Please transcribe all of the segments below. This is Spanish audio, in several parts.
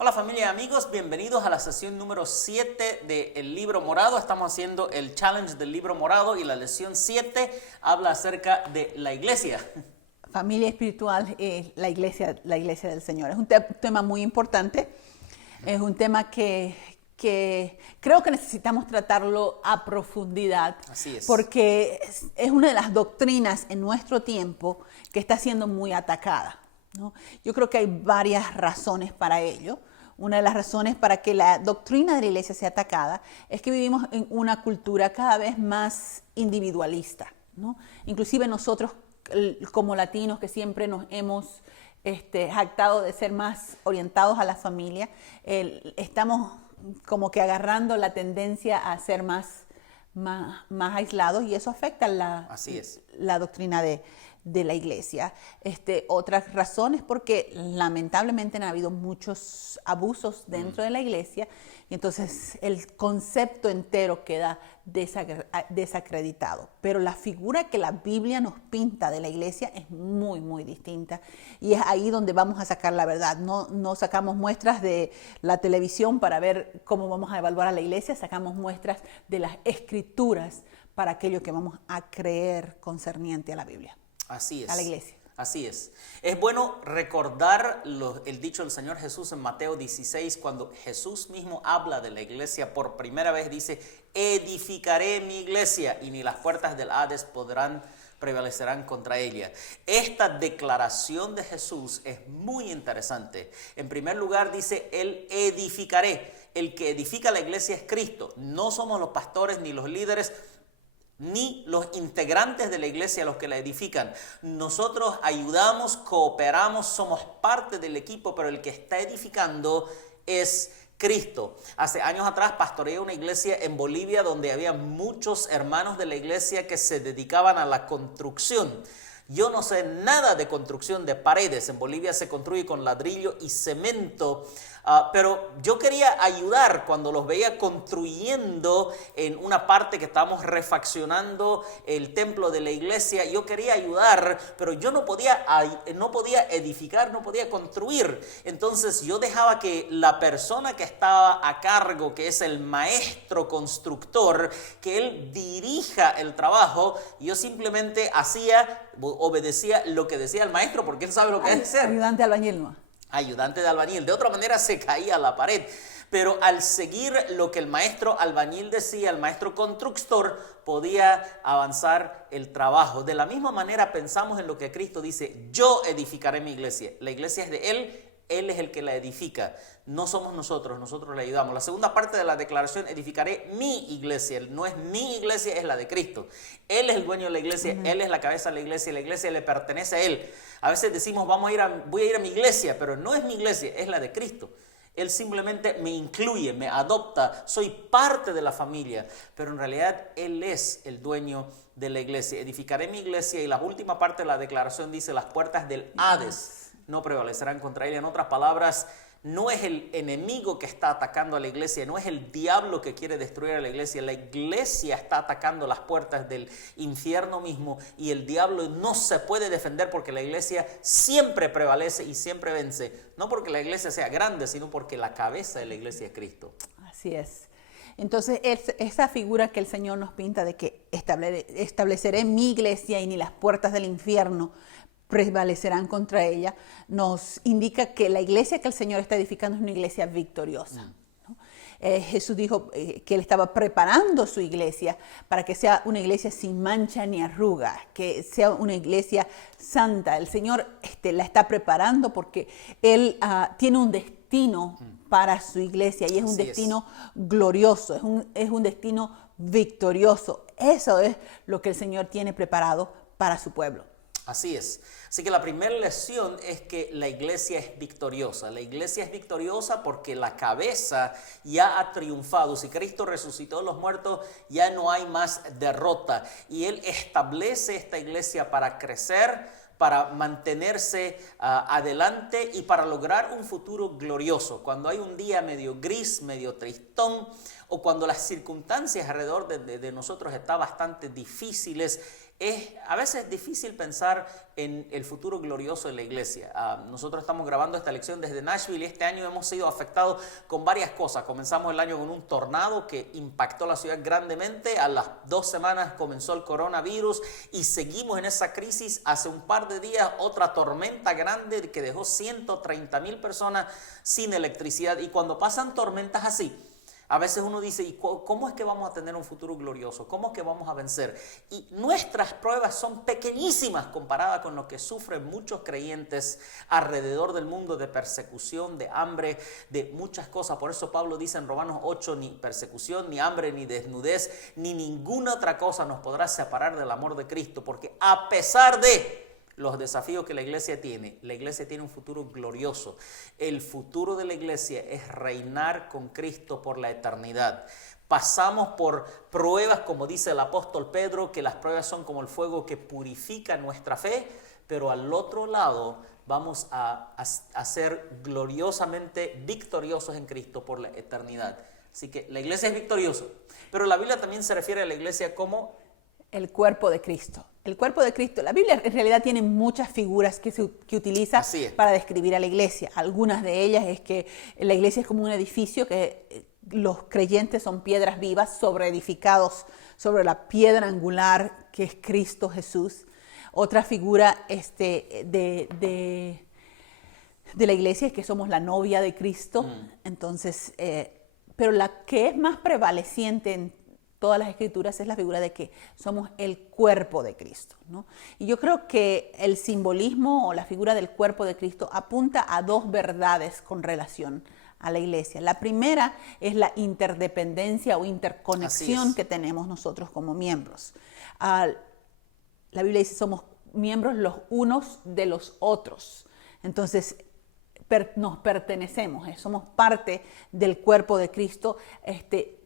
Hola familia y amigos, bienvenidos a la sesión número 7 del libro morado. Estamos haciendo el challenge del libro morado y la lección 7 habla acerca de la iglesia. Familia espiritual, la iglesia del Señor. Es un tema muy importante, es un tema que creo que necesitamos tratarlo a profundidad. Así es. Porque es una de las doctrinas en nuestro tiempo que está siendo muy atacada, ¿no? Yo creo que hay varias razones para ello. Una de las razones para que la doctrina de la iglesia sea atacada es que vivimos en una cultura cada vez más individualista, ¿no? Inclusive nosotros como latinos que siempre nos hemos jactado de ser más orientados a la familia, estamos como que agarrando la tendencia a ser más aislados, y eso afecta la doctrina de la iglesia. Otras razones porque lamentablemente han habido muchos abusos dentro de la iglesia, y entonces el concepto entero queda desacreditado. Pero la figura que la Biblia nos pinta de la iglesia es muy, muy distinta, y es ahí donde vamos a sacar la verdad. No sacamos muestras de la televisión para ver cómo vamos a evaluar a la iglesia, sacamos muestras de las escrituras para aquello que vamos a creer concerniente a la Biblia. Así es. A la iglesia. Así es. Es bueno recordar el dicho del Señor Jesús en Mateo 16, cuando Jesús mismo habla de la iglesia por primera vez, dice: edificaré mi iglesia y ni las puertas del Hades prevalecerán contra ella. Esta declaración de Jesús es muy interesante. En primer lugar dice: el edificaré. El que edifica la iglesia es Cristo. No somos los pastores ni los líderes ni los integrantes de la iglesia los que la edifican. Nosotros ayudamos, cooperamos, somos parte del equipo, pero el que está edificando es Cristo. Hace años atrás pastoreé una iglesia en Bolivia donde había muchos hermanos de la iglesia que se dedicaban a la construcción. Yo no sé nada de construcción de paredes. En Bolivia se construye con ladrillo y cemento. Pero yo quería ayudar cuando los veía construyendo en una parte que estábamos refaccionando el templo de la iglesia. Yo quería ayudar, pero yo no podía edificar, no podía construir. Entonces yo dejaba que la persona que estaba a cargo, que es el maestro constructor, que él dirija el trabajo. Yo simplemente obedecía lo que decía el maestro, porque él sabe lo que es ser. Ayudante albañil, ¿no? Ayudante de albañil. De otra manera se caía a la pared. Pero al seguir lo que el maestro albañil decía, el maestro constructor podía avanzar el trabajo. De la misma manera pensamos en lo que Cristo dice: yo edificaré mi iglesia. La iglesia es de Él. Él es el que la edifica, no somos nosotros le ayudamos. La segunda parte de la declaración: edificaré mi iglesia. No es mi iglesia, es la de Cristo. Él es el dueño de la iglesia, Él es la cabeza de la iglesia le pertenece a Él. A veces decimos: voy a ir a mi iglesia, pero no es mi iglesia, es la de Cristo. Él simplemente me incluye, me adopta, soy parte de la familia, pero en realidad Él es el dueño de la iglesia. Edificaré mi iglesia, y la última parte de la declaración dice: las puertas del Hades no prevalecerán contra ella. En otras palabras, no es el enemigo que está atacando a la iglesia, no es el diablo que quiere destruir a la iglesia está atacando las puertas del infierno mismo, y el diablo no se puede defender porque la iglesia siempre prevalece y siempre vence, no porque la iglesia sea grande, sino porque la cabeza de la iglesia es Cristo. Así es. Entonces, esa figura que el Señor nos pinta de que estableceré mi iglesia y ni las puertas del infierno prevalecerán contra ella, nos indica que la iglesia que el Señor está edificando es una iglesia victoriosa, ¿no? Jesús dijo que Él estaba preparando su iglesia para que sea una iglesia sin mancha ni arruga, que sea una iglesia santa. El Señor la está preparando porque Él tiene un destino para su iglesia, y es un destino glorioso, es un destino victorioso. Eso es lo que el Señor tiene preparado para su pueblo. Así es. Así que la primera lección es que la iglesia es victoriosa. La iglesia es victoriosa porque la cabeza ya ha triunfado. Si Cristo resucitó de los muertos, ya no hay más derrota. Y Él establece esta iglesia para crecer, para mantenerse adelante y para lograr un futuro glorioso. Cuando hay un día medio gris, medio tristón, o cuando las circunstancias alrededor de nosotros están bastante difíciles, Es a veces difícil pensar en el futuro glorioso de la iglesia. Nosotros estamos grabando esta lección desde Nashville y este año hemos sido afectados con varias cosas. Comenzamos el año con un tornado que impactó la ciudad grandemente. A las 2 semanas comenzó el coronavirus y seguimos en esa crisis. Hace un par de días otra tormenta grande que dejó 130,000 personas sin electricidad. Y cuando pasan tormentas así, a veces uno dice, ¿y cómo es que vamos a tener un futuro glorioso? ¿Cómo es que vamos a vencer? Y nuestras pruebas son pequeñísimas comparadas con lo que sufren muchos creyentes alrededor del mundo de persecución, de hambre, de muchas cosas. Por eso Pablo dice en Romanos 8, ni persecución, ni hambre, ni desnudez, ni ninguna otra cosa nos podrá separar del amor de Cristo. Porque a pesar de los desafíos que la iglesia tiene un futuro glorioso. El futuro de la iglesia es reinar con Cristo por la eternidad. Pasamos por pruebas, como dice el apóstol Pedro, que las pruebas son como el fuego que purifica nuestra fe, pero al otro lado vamos a ser gloriosamente victoriosos en Cristo por la eternidad. Así que la iglesia es victoriosa, pero la Biblia también se refiere a la iglesia como el cuerpo de Cristo. El cuerpo de Cristo. La Biblia en realidad tiene muchas figuras que utiliza para describir a la iglesia. Algunas de ellas es que la iglesia es como un edificio que los creyentes son piedras vivas sobreedificados sobre la piedra angular que es Cristo Jesús. Otra figura de la iglesia es que somos la novia de Cristo. Entonces, pero la que es más prevaleciente en todas las escrituras es la figura de que somos el cuerpo de Cristo, ¿no? Y yo creo que el simbolismo o la figura del cuerpo de Cristo apunta a dos verdades con relación a la iglesia. La primera es la interdependencia o interconexión que tenemos nosotros como miembros. La Biblia dice somos miembros los unos de los otros. Entonces, nos pertenecemos, somos parte del cuerpo de Cristo.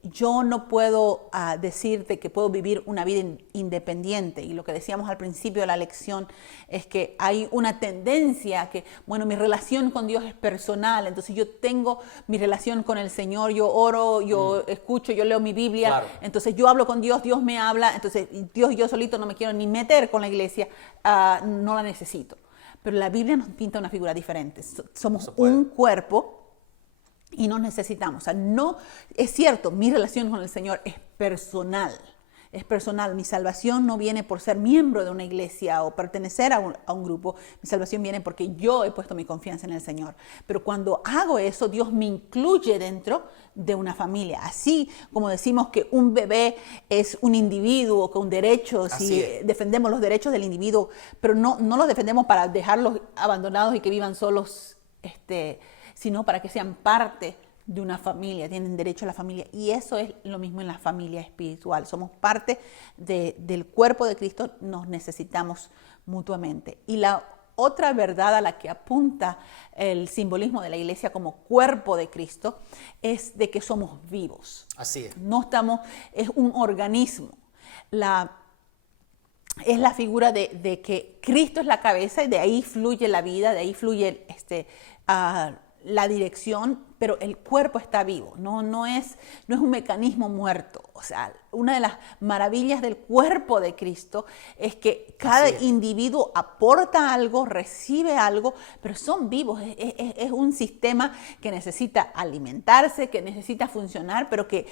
Yo no puedo decirte que puedo vivir una vida independiente, y lo que decíamos al principio de la lección es que hay una tendencia a que, bueno, mi relación con Dios es personal, entonces yo tengo mi relación con el Señor, yo oro, yo escucho, yo leo mi Biblia, entonces yo hablo con Dios, Dios me habla, entonces Dios y yo solito no me quiero ni meter con la iglesia, no la necesito. Pero la Biblia nos pinta una figura diferente. Somos un cuerpo y nos necesitamos. O sea, no es cierto, mi relación con el Señor es personal. Es personal. Mi salvación no viene por ser miembro de una iglesia o pertenecer a un grupo. Mi salvación viene porque yo he puesto mi confianza en el Señor. Pero cuando hago eso, Dios me incluye dentro de una familia. Así como decimos que un bebé es un individuo con derechos y defendemos los derechos del individuo, pero no los defendemos para dejarlos abandonados y que vivan solos, sino para que sean parte de una familia, tienen derecho a la familia. Y eso es lo mismo en la familia espiritual. Somos parte del cuerpo de Cristo, nos necesitamos mutuamente. Y la otra verdad a la que apunta el simbolismo de la iglesia como cuerpo de Cristo es de que somos vivos. Así es. No estamos, es un organismo. Es la figura de que Cristo es la cabeza y de ahí fluye la vida, de ahí fluye la dirección, pero el cuerpo está vivo, no es un mecanismo muerto. O sea, una de las maravillas del cuerpo de Cristo es que cada individuo aporta algo, recibe algo, pero son vivos. Es un sistema que necesita alimentarse, que necesita funcionar, pero que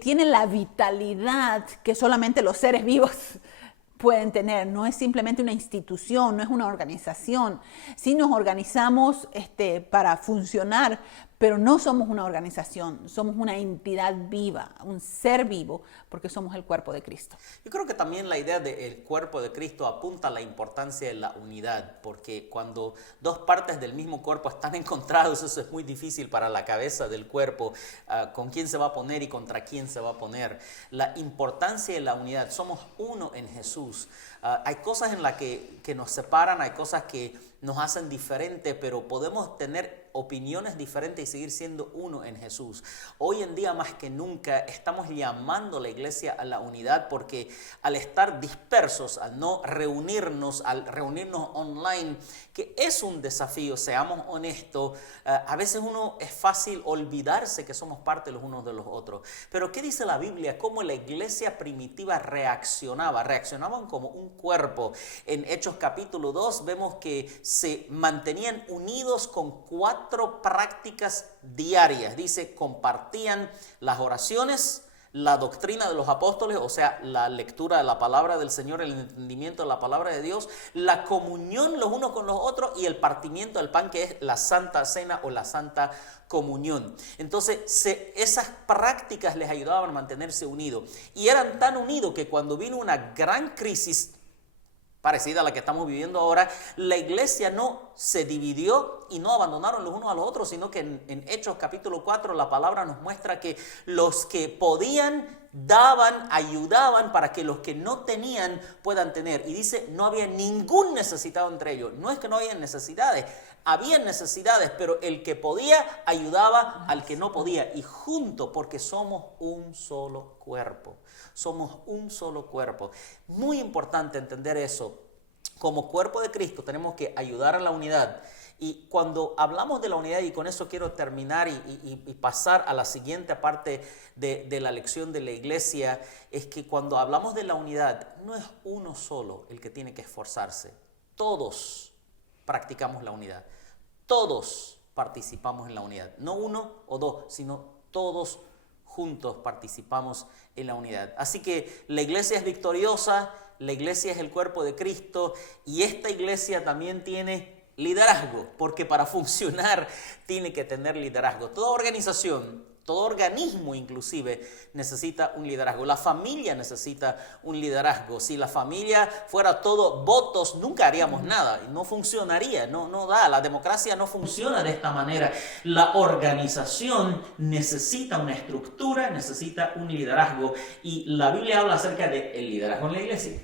tiene la vitalidad que solamente los seres vivos pueden tener. No es simplemente una institución, no es una organización. Sí nos organizamos para funcionar, pero no somos una organización, somos una entidad viva, un ser vivo, porque somos el cuerpo de Cristo. Yo creo que también la idea del cuerpo de Cristo apunta a la importancia de la unidad, porque cuando dos partes del mismo cuerpo están encontrados, eso es muy difícil para la cabeza del cuerpo, con quién se va a poner y contra quién se va a poner. La importancia de la unidad, somos uno en Jesús. Hay cosas en las que nos separan, hay cosas que nos hacen diferente, pero podemos tener opiniones diferentes y seguir siendo uno en Jesús. Hoy en día más que nunca estamos llamando a la iglesia a la unidad, porque al estar dispersos, al no reunirnos, al reunirnos online, que es un desafío, seamos honestos, a veces uno es fácil olvidarse que somos parte los unos de los otros. Pero ¿qué dice la Biblia? Cómo la iglesia primitiva reaccionaban como un cuerpo. En Hechos capítulo 2 vemos que se mantenían unidos con 4 prácticas diarias. Dice, compartían las oraciones, la doctrina de los apóstoles, o sea, la lectura de la palabra del Señor, el entendimiento de la palabra de Dios, la comunión los unos con los otros y el partimiento del pan, que es la Santa Cena o la Santa Comunión. Entonces, esas prácticas les ayudaban a mantenerse unidos. Y eran tan unidos que cuando vino una gran crisis parecida a la que estamos viviendo ahora, la iglesia no se dividió y no abandonaron los unos a los otros, sino que en Hechos capítulo 4 la palabra nos muestra que los que podían daban, ayudaban para que los que no tenían puedan tener. Y dice, no había ningún necesitado entre ellos. No es que no había necesidades, había necesidades, pero el que podía ayudaba al que no podía. Y juntos, porque somos un solo cuerpo. Somos un solo cuerpo. Muy importante entender eso. Como cuerpo de Cristo tenemos que ayudar a la unidad. Y cuando hablamos de la unidad, y con eso quiero terminar y pasar a la siguiente parte de la lección de la iglesia, es que cuando hablamos de la unidad, no es uno solo el que tiene que esforzarse. Todos practicamos la unidad. Todos participamos en la unidad. No uno o dos, sino todos juntos participamos en la unidad. Así que la iglesia es victoriosa, la iglesia es el cuerpo de Cristo, y esta iglesia también tiene liderazgo, porque para funcionar tiene que tener liderazgo. Toda organización, todo organismo inclusive necesita un liderazgo. La familia necesita un liderazgo. Si la familia fuera todo votos, nunca haríamos nada. No funcionaría, no da. La democracia no funciona de esta manera. La organización necesita una estructura, necesita un liderazgo. Y la Biblia habla acerca del liderazgo en la iglesia.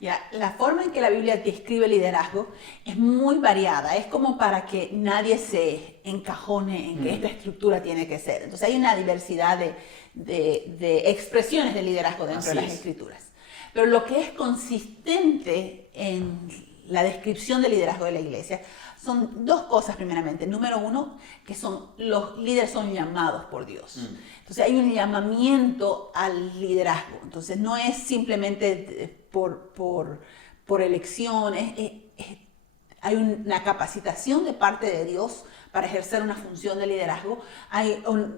Ya, la forma en que la Biblia describe el liderazgo es muy variada. Es como para que nadie se encajone en que esta estructura tiene que ser. Entonces hay una diversidad de expresiones de liderazgo dentro de las Escrituras. Pero lo que es consistente en la descripción del liderazgo de la iglesia son 2 cosas primeramente. Número 1, que los líderes son llamados por Dios. Entonces hay un llamamiento al liderazgo. Entonces no es simplemente por elección, hay una capacitación de parte de Dios para ejercer una función de liderazgo.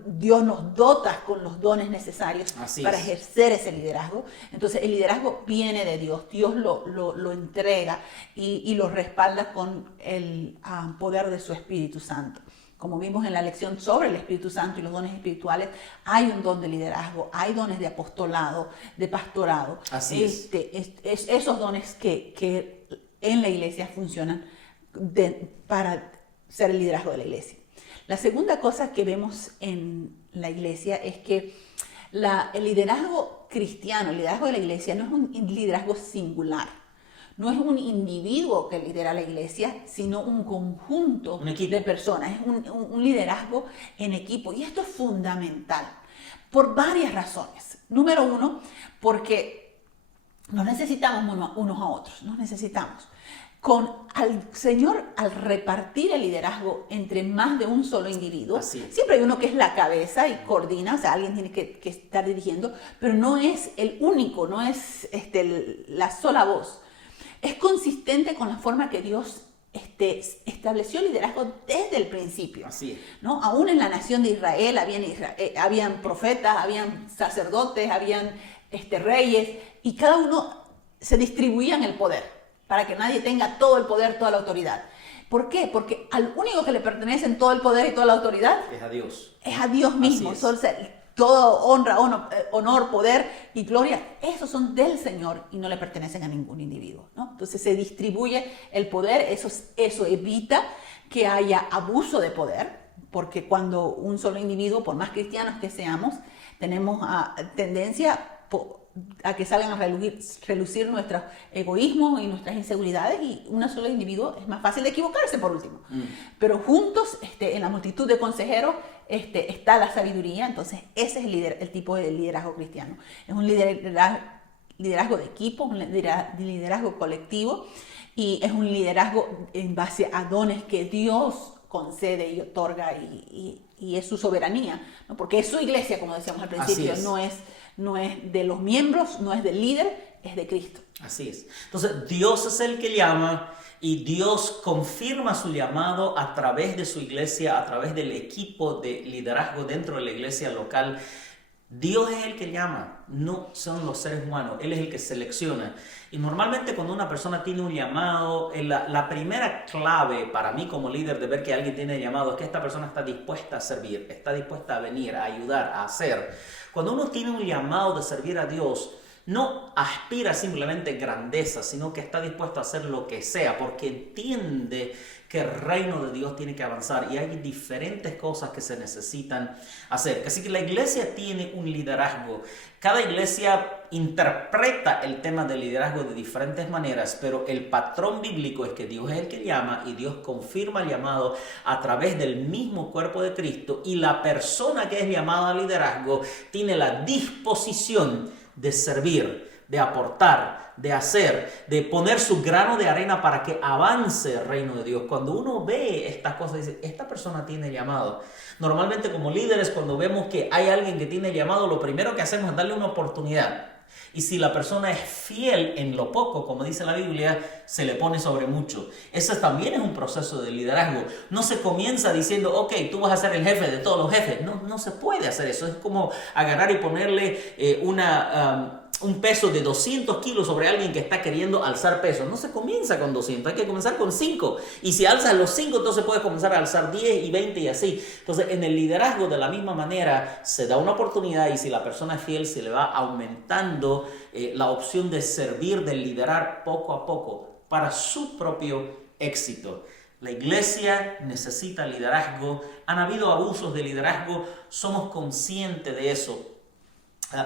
Dios nos dota con los dones necesarios para ejercer ese liderazgo. Entonces el liderazgo viene de Dios. Dios lo entrega y lo respalda con el poder de su Espíritu Santo. Como vimos en la lección sobre el Espíritu Santo y los dones espirituales, hay un don de liderazgo, hay dones de apostolado, de pastorado. Así es. Esos dones que en la iglesia funcionan para ser el liderazgo de la iglesia. La segunda cosa que vemos en la iglesia es que el liderazgo cristiano, el liderazgo de la iglesia, no es un liderazgo singular. No es un individuo que lidera la iglesia, sino un conjunto de personas. Es un liderazgo en equipo. Y esto es fundamental por varias razones. Número 1, porque nos necesitamos unos a otros. Nos necesitamos. Al Señor, al repartir el liderazgo entre más de un solo individuo, siempre hay uno que es la cabeza y coordina, o sea, alguien tiene que estar dirigiendo, pero no es el único, no es la sola voz. Es consistente con la forma que Dios estableció el liderazgo desde el principio. Así es. ¿No? Aún en la nación de Israel habían profetas, habían sacerdotes, habían reyes, y cada uno se distribuían el poder para que nadie tenga todo el poder, toda la autoridad. ¿Por qué? Porque al único que le pertenecen todo el poder y toda la autoridad es a Dios. Es a Dios mismo. Todo honra, honor, poder y gloria, esos son del Señor y no le pertenecen a ningún individuo, ¿no? Entonces se distribuye el poder, eso evita que haya abuso de poder, porque cuando un solo individuo, por más cristianos que seamos, tenemos tendencia a que salgan a relucir nuestros egoísmos y nuestras inseguridades, y un solo individuo es más fácil de equivocarse por último. Pero juntos, en la multitud de consejeros, está la sabiduría. Entonces ese es el tipo de liderazgo cristiano. Es un liderazgo de equipo, un liderazgo colectivo, y es un liderazgo en base a dones que Dios concede y otorga, y es su soberanía, ¿no? Porque es su iglesia, como decíamos al principio, no es de los miembros, no es del líder, es de Cristo. Así es. Entonces Dios es el que llama, y Dios confirma su llamado a través de su iglesia, a través del equipo de liderazgo dentro de la iglesia local. Dios es el que llama, no son los seres humanos. Él es el que selecciona. Y normalmente cuando una persona tiene un llamado, la primera clave para mí como líder de ver que alguien tiene llamado es que esta persona está dispuesta a servir, está dispuesta a venir, a ayudar, a hacer. Cuando uno tiene un llamado de servir a Dios, no aspira simplemente grandeza, sino que está dispuesto a hacer lo que sea, porque entiende que el reino de Dios tiene que avanzar y hay diferentes cosas que se necesitan hacer. Así que la iglesia tiene un liderazgo. Cada iglesia interpreta el tema del liderazgo de diferentes maneras, pero el patrón bíblico es que Dios es el que llama, y Dios confirma el llamado a través del mismo cuerpo de Cristo, y la persona que es llamada al liderazgo tiene la disposición de servir, de aportar, de hacer, de poner su grano de arena para que avance el reino de Dios. Cuando uno ve estas cosas, dice, esta persona tiene llamado. Normalmente como líderes, cuando vemos que hay alguien que tiene llamado, lo primero que hacemos es darle una oportunidad. Y si la persona es fiel en lo poco, como dice la Biblia, se le pone sobre mucho. Ese también es un proceso de liderazgo. No se comienza diciendo, ok, tú vas a ser el jefe de todos los jefes. No se puede hacer eso. Es como agarrar y ponerle un peso de 200 kilos sobre alguien que está queriendo alzar peso. No se comienza con 200, hay que comenzar con 5. Y si alzas los 5, entonces puedes comenzar a alzar 10 y 20 y así. Entonces, en el liderazgo, de la misma manera, se da una oportunidad, y si la persona es fiel, se le va aumentando la opción de servir, de liderar poco a poco para su propio éxito. La iglesia necesita liderazgo. Han habido abusos de liderazgo, somos conscientes de eso.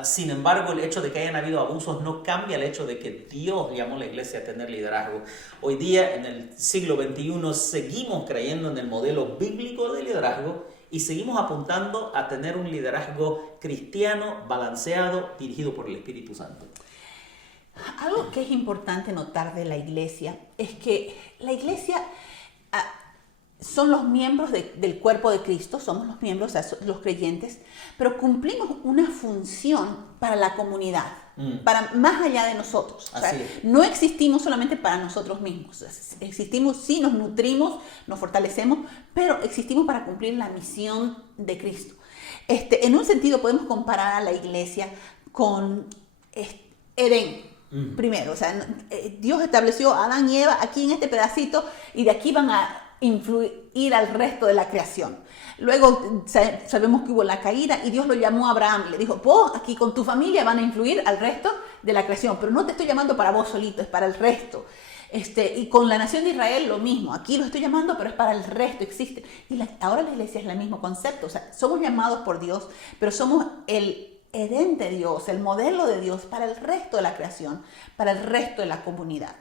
Sin embargo, el hecho de que hayan habido abusos no cambia el hecho de que Dios llamó a la iglesia a tener liderazgo. Hoy día, en el siglo XXI, seguimos creyendo en el modelo bíblico de liderazgo y seguimos apuntando a tener un liderazgo cristiano, balanceado, dirigido por el Espíritu Santo. Algo que es importante notar de la iglesia es que la iglesia son los miembros del cuerpo de Cristo, somos los miembros, o sea, los creyentes, pero cumplimos una función para la comunidad, para más allá de nosotros. O sea, no existimos solamente para nosotros mismos, existimos, sí, nos nutrimos, nos fortalecemos, pero existimos para cumplir la misión de Cristo. En un sentido podemos comparar a la iglesia con Edén. Primero, o sea, Dios estableció a Adán y Eva aquí en este pedacito, y de aquí van a influir al resto de la creación. Luego sabemos que hubo la caída y Dios lo llamó a Abraham y le dijo, vos aquí con tu familia van a influir al resto de la creación, pero no te estoy llamando para vos solito, es para el resto. Y con la nación de Israel lo mismo, aquí lo estoy llamando, pero es para el resto, existe. Y ahora la iglesia es el mismo concepto, o sea, somos llamados por Dios, pero somos el Edén de Dios, el modelo de Dios para el resto de la creación, para el resto de la comunidad.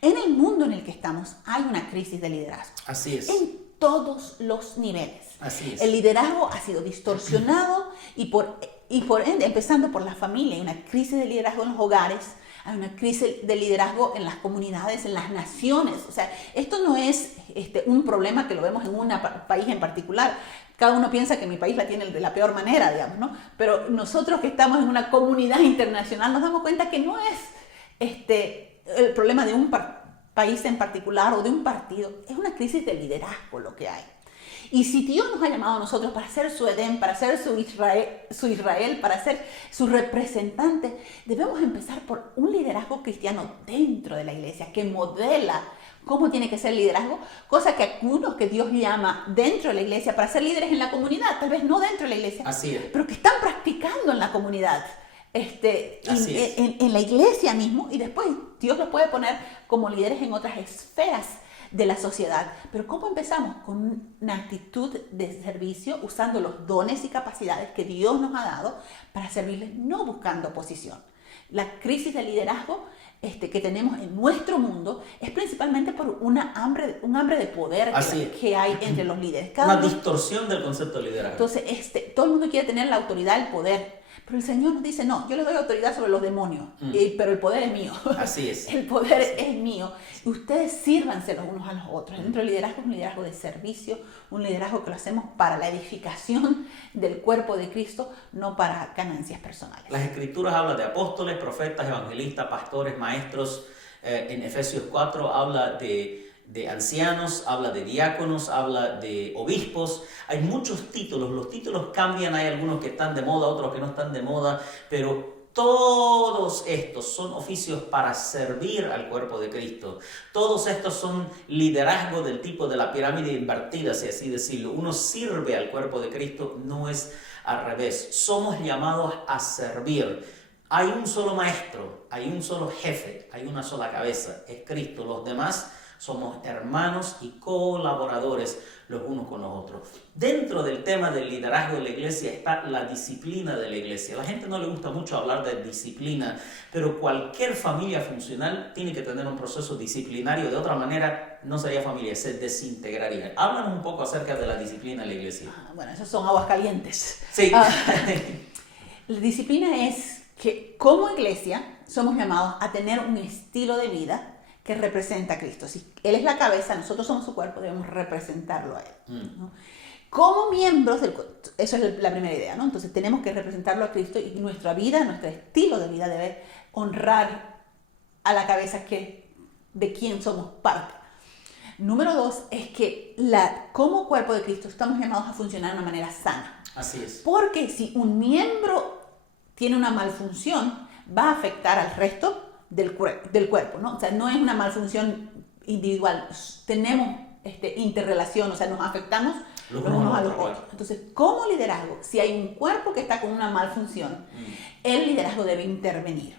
En el mundo en el que estamos hay una crisis de liderazgo. Así es. En todos los niveles. Así es. El liderazgo ha sido distorsionado y por ende, empezando por la familia, hay una crisis de liderazgo en los hogares, hay una crisis de liderazgo en las comunidades, en las naciones. O sea, esto no es un problema que lo vemos en un país en particular. Cada uno piensa que mi país la tiene de la peor manera, digamos, ¿no? Pero nosotros que estamos en una comunidad internacional nos damos cuenta que no es el problema de un país en particular o de un partido, es una crisis de liderazgo lo que hay. Y si Dios nos ha llamado a nosotros para ser su Edén, para ser su Israel, para ser su representante, debemos empezar por un liderazgo cristiano dentro de la iglesia que modela cómo tiene que ser el liderazgo, cosa que algunos que Dios llama dentro de la iglesia para ser líderes en la comunidad, tal vez no dentro de la iglesia, Así es. pero que están practicando en la comunidad. En la iglesia mismo, y después Dios los puede poner como líderes en otras esferas de la sociedad. Pero ¿cómo empezamos? Con una actitud de servicio, usando los dones y capacidades que Dios nos ha dado para servirles, no buscando posición. La crisis de liderazgo que tenemos en nuestro mundo es principalmente por un hambre de poder que hay entre los líderes. Una distorsión del concepto de liderazgo. Entonces, todo el mundo quiere tener la autoridad, el poder. Pero el Señor nos dice, no, yo le doy autoridad sobre los demonios, pero el poder es mío. Así es. El poder es mío. Y ustedes sírvanse los unos a los otros. Dentro del liderazgo es un liderazgo de servicio, un liderazgo que lo hacemos para la edificación del cuerpo de Cristo, no para ganancias personales. Las Escrituras hablan de apóstoles, profetas, evangelistas, pastores, maestros. En Efesios 4 habla de ancianos, habla de diáconos, habla de obispos. Hay muchos títulos, los títulos cambian, hay algunos que están de moda, otros que no están de moda, pero todos estos son oficios para servir al cuerpo de Cristo. Todos estos son liderazgo del tipo de la pirámide invertida, si así decirlo. Uno sirve al cuerpo de Cristo, no es al revés. Somos llamados a servir. Hay un solo maestro, hay un solo jefe, hay una sola cabeza, es Cristo. Los demás somos hermanos y colaboradores los unos con los otros. Dentro del tema del liderazgo de la iglesia está la disciplina de la iglesia. A la gente no le gusta mucho hablar de disciplina, pero cualquier familia funcional tiene que tener un proceso disciplinario. De otra manera, no sería familia, se desintegraría. Háblanos un poco acerca de la disciplina de la iglesia. Bueno, esos son aguas calientes. Sí. La disciplina es que como iglesia somos llamados a tener un estilo de vida que representa a Cristo. Si Él es la cabeza, nosotros somos su cuerpo, debemos representarlo a Él, ¿no? Como miembros del cuerpo, eso es la primera idea, ¿no? Entonces tenemos que representarlo a Cristo y nuestra vida, nuestro estilo de vida debe honrar a la cabeza de quien somos parte. Número 2 es que como cuerpo de Cristo estamos llamados a funcionar de una manera sana. Así es. Porque si un miembro tiene una malfunción, va a afectar al resto del cuerpo, ¿no? O sea, no es una malfunción individual, tenemos interrelación, o sea, nos afectamos los unos a los otros. Entonces, como liderazgo, si hay un cuerpo que está con una malfunción, el liderazgo debe intervenir.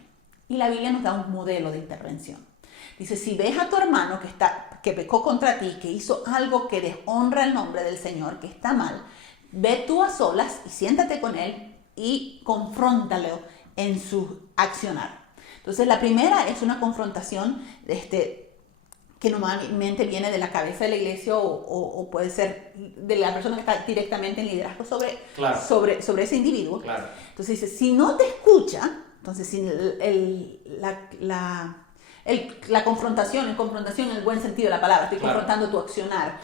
Y la Biblia nos da un modelo de intervención. Dice, si ves a tu hermano que pecó contra ti, que hizo algo que deshonra el nombre del Señor, que está mal, ve tú a solas y siéntate con él y confróntalo en su accionar. Entonces, la primera es una confrontación que normalmente viene de la cabeza de la iglesia o puede ser de la persona que está directamente en liderazgo sobre ese individuo. Claro. Entonces dice, si no te escucha, entonces si la confrontación en el buen sentido de la palabra, estoy confrontando tu accionar,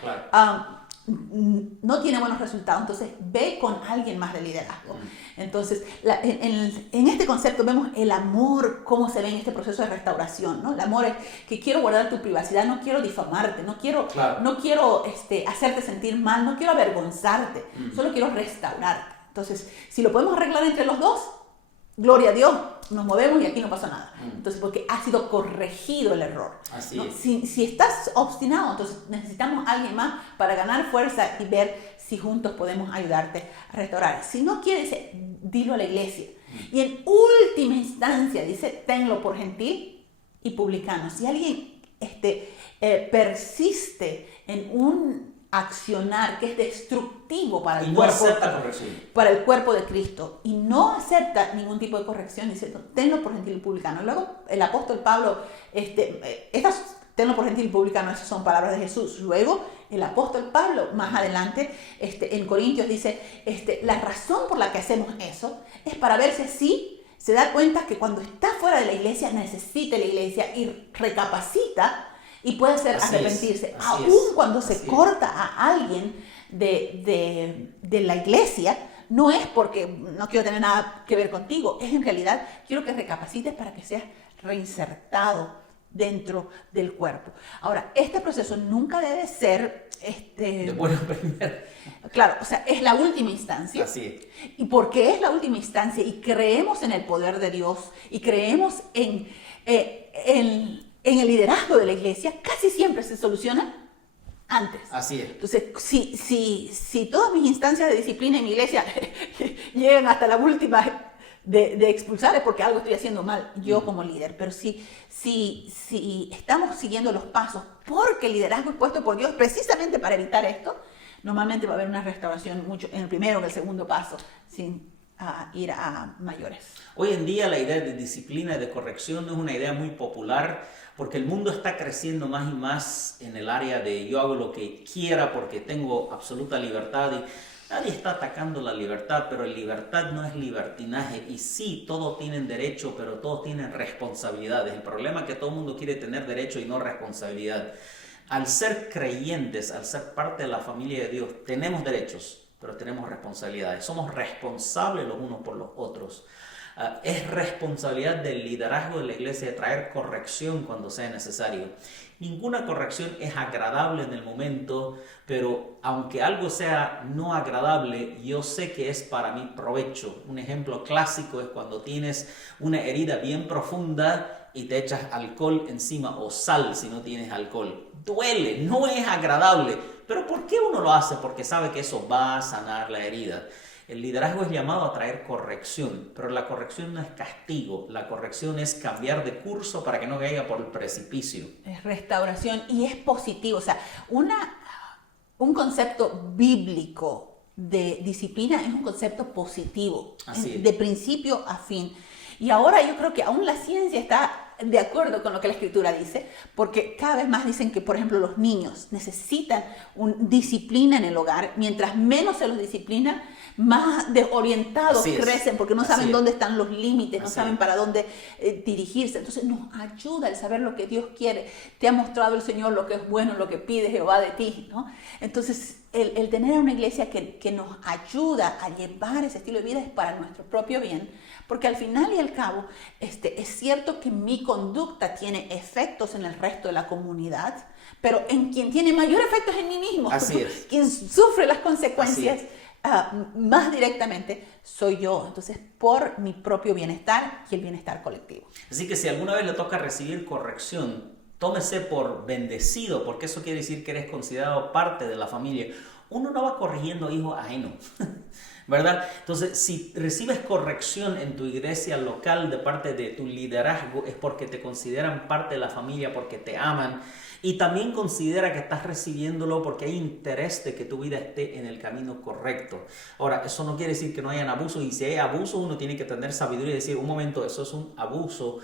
no tiene buenos resultados, entonces ve con alguien más de liderazgo. Entonces, en este concepto vemos el amor, cómo se ve en este proceso de restauración, ¿no? El amor es que quiero guardar tu privacidad, no quiero difamarte, no quiero hacerte sentir mal, no quiero avergonzarte, solo quiero restaurarte. Entonces, si lo podemos arreglar entre los dos, gloria a Dios, nos movemos y aquí no pasa nada. Entonces, porque ha sido corregido el error. Así ¿no? es. Si estás obstinado, entonces necesitamos a alguien más para ganar fuerza y ver si juntos podemos ayudarte a restaurar. Si no quieres, dilo a la iglesia. Y en última instancia, dice, tenlo por gentil y publicano. Si alguien persiste en un accionar que es destructivo para el cuerpo de Cristo y no acepta ningún tipo de corrección, dice, tenlo por gentil y publicano. Luego el apóstol Pablo, tenlo por gentil y publicano, esas son palabras de Jesús. Luego el apóstol Pablo más adelante en Corintios dice, la razón por la que hacemos eso es para ver si así se da cuenta que cuando está fuera de la iglesia necesita la iglesia y recapacita y puede arrepentirse. Aún cuando se corta a alguien de la iglesia, no es porque no quiero tener nada que ver contigo, es en realidad quiero que recapacites para que seas reinsertado dentro del cuerpo. Ahora, este proceso nunca debe ser de buena primera. Claro, o sea, es la última instancia. Así es. Y porque es la última instancia y creemos en el poder de Dios y creemos en el liderazgo de la iglesia, casi siempre se soluciona antes. Así es. Entonces, si todas mis instancias de disciplina en mi iglesia llegan hasta la última de expulsar, es porque algo estoy haciendo mal yo como líder. Pero si estamos siguiendo los pasos, porque el liderazgo es puesto por Dios precisamente para evitar esto, normalmente va a haber una restauración mucho en el primero o en el segundo paso, sin ir a mayores. Hoy en día la idea de disciplina y de corrección no es una idea muy popular porque el mundo está creciendo más y más en el área de yo hago lo que quiera porque tengo absoluta libertad y nadie está atacando la libertad, pero libertad no es libertinaje y sí, todos tienen derecho, pero todos tienen responsabilidades. El problema es que todo el mundo quiere tener derecho y no responsabilidad. Al ser creyentes, al ser parte de la familia de Dios, tenemos derechos, pero tenemos responsabilidades. Somos responsables los unos por los otros. Es responsabilidad del liderazgo de la iglesia de traer corrección cuando sea necesario. Ninguna corrección es agradable en el momento, pero aunque algo sea no agradable, yo sé que es para mi provecho. Un ejemplo clásico es cuando tienes una herida bien profunda y te echas alcohol encima o sal si no tienes alcohol. Duele, no es agradable, pero ¿por qué uno lo hace? Porque sabe que eso va a sanar la herida. El liderazgo es llamado a traer corrección, pero la corrección no es castigo, la corrección es cambiar de curso para que no caiga por el precipicio. Es restauración y es positivo, o sea, un concepto bíblico de disciplina es un concepto positivo, de principio a fin. Y ahora yo creo que aún la ciencia está de acuerdo con lo que la Escritura dice, porque cada vez más dicen que, por ejemplo, los niños necesitan disciplina en el hogar. Mientras menos se los disciplina, más desorientados crecen, porque no saben dónde están los límites, no saben para dónde dirigirse. Entonces nos ayuda el saber lo que Dios quiere. Te ha mostrado el Señor lo que es bueno, lo que pide Jehová de ti, ¿no? Entonces el tener una iglesia que nos ayuda a llevar ese estilo de vida es para nuestro propio bien, porque al final y al cabo es cierto que mi conducta tiene efectos en el resto de la comunidad, pero en quien tiene mayor efecto es en mí mismo. Así es. Quien sufre las consecuencias más directamente soy yo. Entonces, por mi propio bienestar y el bienestar colectivo. Así que si alguna vez le toca recibir corrección, tómese por bendecido, porque eso quiere decir que eres considerado parte de la familia. Uno no va corrigiendo hijos ajenos, ¿verdad? Entonces, si recibes corrección en tu iglesia local de parte de tu liderazgo, es porque te consideran parte de la familia, porque te aman. Y también considera que estás recibiéndolo porque hay interés de que tu vida esté en el camino correcto. Ahora, eso no quiere decir que no hayan abusos. Y si hay abuso, uno tiene que tener sabiduría y decir, un momento, eso es un abuso.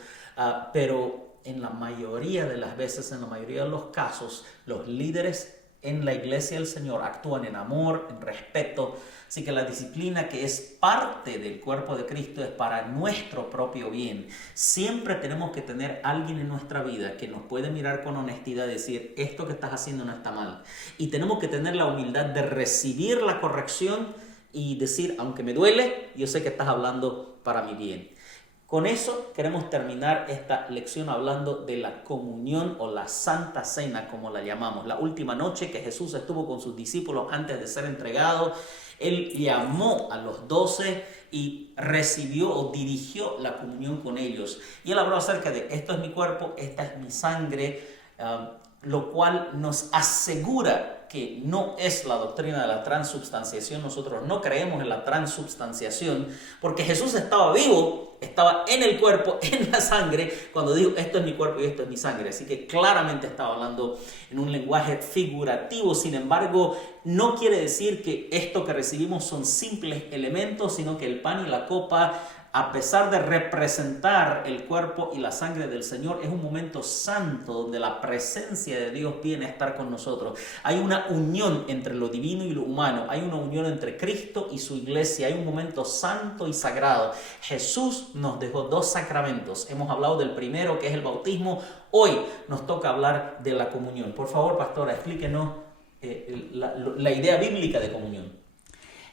Pero en la mayoría de las veces, en la mayoría de los casos, los líderes en la iglesia del Señor actúan en amor, en respeto. Así que la disciplina que es parte del cuerpo de Cristo es para nuestro propio bien. Siempre tenemos que tener alguien en nuestra vida que nos puede mirar con honestidad y decir, esto que estás haciendo no está mal. Y tenemos que tener la humildad de recibir la corrección y decir, aunque me duele, yo sé que estás hablando para mi bien. Con eso queremos terminar esta lección hablando de la comunión o la Santa Cena, como la llamamos. La última noche que Jesús estuvo con sus discípulos antes de ser entregado, Él llamó a los 12 y recibió o dirigió la comunión con ellos. Y Él habló acerca de esto es mi cuerpo, esta es mi sangre, lo cual nos asegura que no es la doctrina de la transubstanciación. Nosotros no creemos en la transubstanciación porque Jesús estaba vivo, estaba en el cuerpo, en la sangre, cuando dijo esto es mi cuerpo y esto es mi sangre. Así que claramente estaba hablando en un lenguaje figurativo. Sin embargo, no quiere decir que esto que recibimos son simples elementos, sino que el pan y la copa, a pesar de representar el cuerpo y la sangre del Señor, es un momento santo donde la presencia de Dios viene a estar con nosotros. Hay una unión entre lo divino y lo humano. Hay una unión entre Cristo y su iglesia. Hay un momento santo y sagrado. Jesús nos dejó 2 sacramentos. Hemos hablado del primero, que es el bautismo. Hoy nos toca hablar de la comunión. Por favor, pastora, explíquenos la idea bíblica de comunión.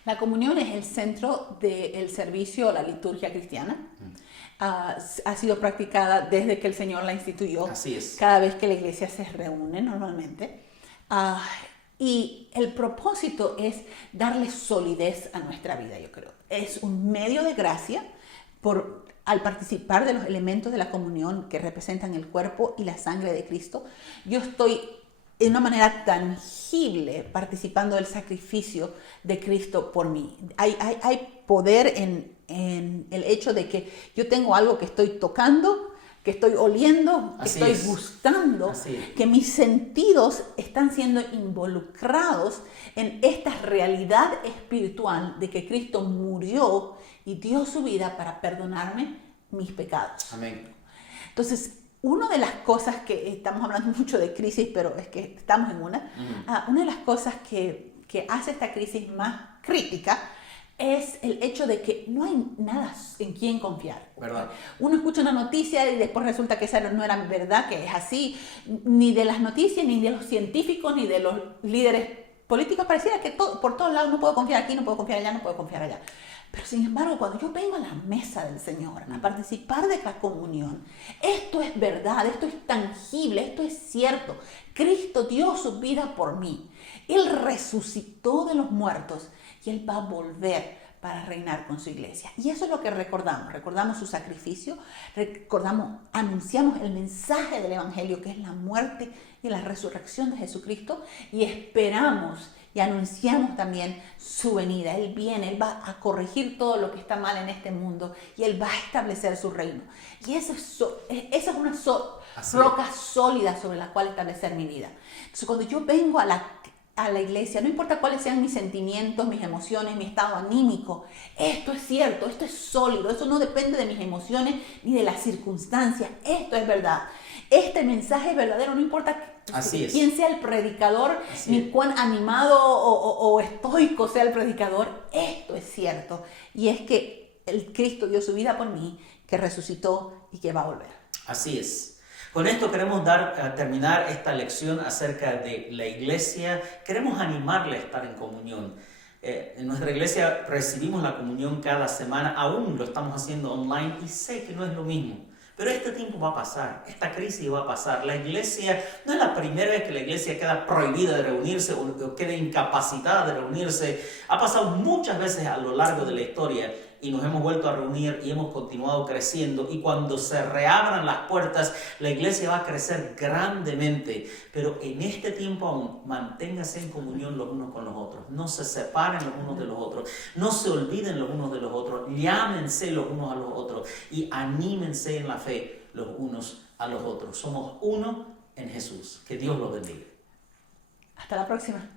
La comunión es el centro del servicio, la liturgia cristiana. Ha sido practicada desde que el Señor la instituyó. Así es. Cada vez que la iglesia se reúne normalmente. Y el propósito es darle solidez a nuestra vida, yo creo. Es un medio de gracia al participar de los elementos de la comunión que representan el cuerpo y la sangre de Cristo. Yo estoy de una manera tangible participando del sacrificio de Cristo por mí. Hay poder en el hecho de que yo tengo algo que estoy tocando, que estoy oliendo, que Así estoy es. gustando, Así es. que mis sentidos están siendo involucrados en esta realidad espiritual de que Cristo murió y dio su vida para perdonarme mis pecados. Amén. Entonces, una de las cosas que estamos hablando mucho de crisis, pero es que estamos en una de las cosas que hace esta crisis más crítica es el hecho de que no hay nada en quien confiar. ¿Verdad? Uno escucha una noticia y después resulta que esa no era verdad, que es así, ni de las noticias, ni de los científicos, ni de los líderes políticos. Pareciera que por todos lados no puedo confiar aquí, no puedo confiar allá, no puedo confiar allá. Pero sin embargo, cuando yo vengo a la mesa del Señor a participar de la comunión, esto es verdad, esto es tangible, esto es cierto. Cristo dio su vida por mí. Él resucitó de los muertos y Él va a volver para reinar con su iglesia. Y eso es lo que recordamos. Recordamos su sacrificio, anunciamos el mensaje del Evangelio, que es la muerte y la resurrección de Jesucristo, y esperamos y anunciamos también su venida. Él viene, Él va a corregir todo lo que está mal en este mundo y Él va a establecer su reino. Y esa es una roca sólida sobre la cual establecer mi vida. Entonces, cuando yo vengo a la iglesia, no importa cuáles sean mis sentimientos, mis emociones, mi estado anímico, esto es cierto, esto es sólido, eso no depende de mis emociones ni de las circunstancias, esto es verdad. Este mensaje es verdadero, no importa quién sea el predicador, ni cuán animado o estoico sea el predicador, esto es cierto. Y es que el Cristo dio su vida por mí, que resucitó y que va a volver. Así es. Con esto queremos terminar esta lección acerca de la iglesia. Queremos animarle a estar en comunión. En nuestra iglesia recibimos la comunión cada semana, aún lo estamos haciendo online y sé que no es lo mismo. Pero este tiempo va a pasar, esta crisis va a pasar. La iglesia, no es la primera vez que la iglesia queda prohibida de reunirse o queda incapacitada de reunirse. Ha pasado muchas veces a lo largo de la historia y nos hemos vuelto a reunir y hemos continuado creciendo. Y cuando se reabran las puertas, la iglesia va a crecer grandemente. Pero en este tiempo aún, manténgase en comunión los unos con los otros. No se separen los unos de los otros. No se olviden los unos de los otros. Llámense los unos a los otros. Y anímense en la fe los unos a los otros. Somos uno en Jesús. Que Dios los bendiga. Hasta la próxima.